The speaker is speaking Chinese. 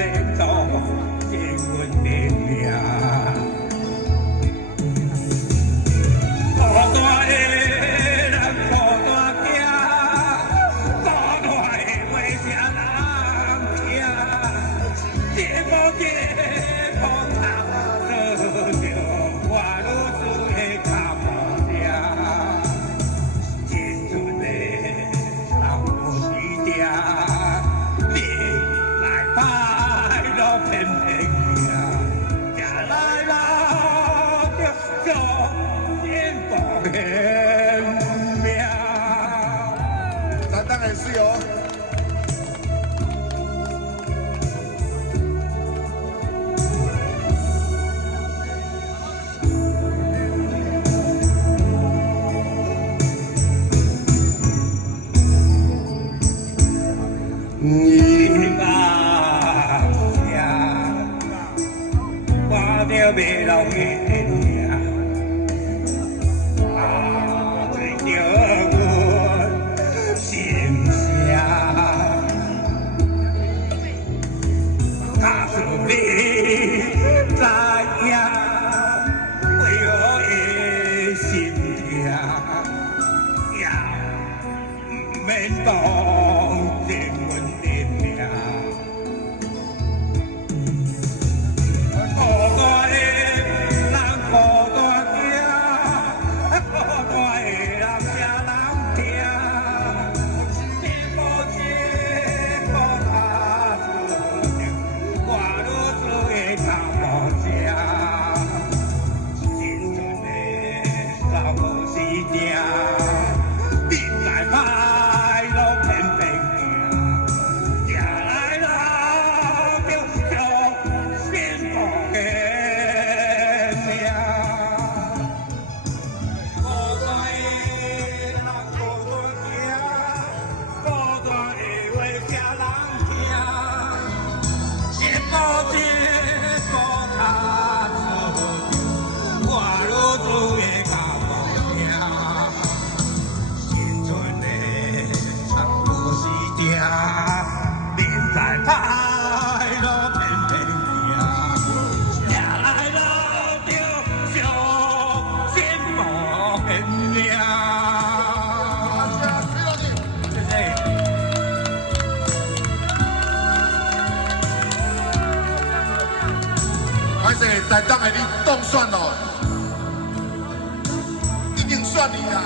免做结阮的命。孤单的人，孤单行，孤单的话啥人听？这无这无通，做着我女子的脚步声。青春的老时定，你来快乐偏偏行，行来老着做幸福的命。咱当然是哦。你把声，我着袂老的命，最着阮心声。假使你知影，为何会心痛，也不免当情阮的命。孤单的人，孤单行，孤单的人，啥人听？你无这无他做着我女子的脚步声。青春的老时定，你来快乐偏偏行，行来老着做幸福的命。孤单的人，孤单行，孤单的话啥人听？这无这无他做，我女子的脚步声。青春的长路是定，人在快乐偏偏行，行来老着做幸福的命。谢谢。歹势，在当下你当选咯，一定选你啊！